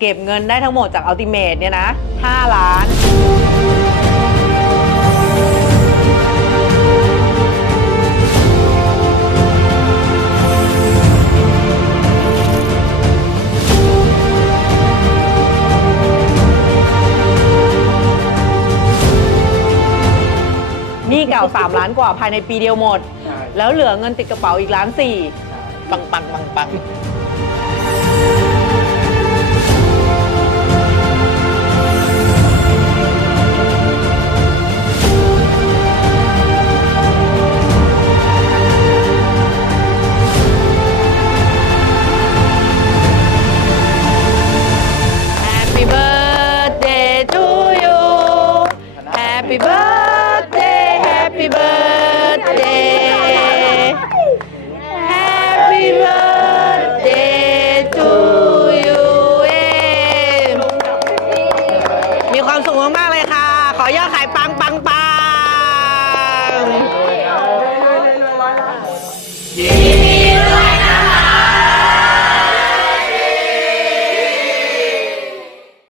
เก็บเงินได้ทั้งหมดจากอัลติเม e เนี่ยนะ 5 ล้าน หนี่เก่า 3 ล้านกว่าภายในปีเดียวหมดใช่แล้วเหลือเงินติดกระเป๋าอีกล้านสี่ ปังปังปังปัง Happy birthday Happy birthday Happy birthday to you เอ้มีความสุขมากๆเลยค่ะ ขอยอดขายปังปังปังเย้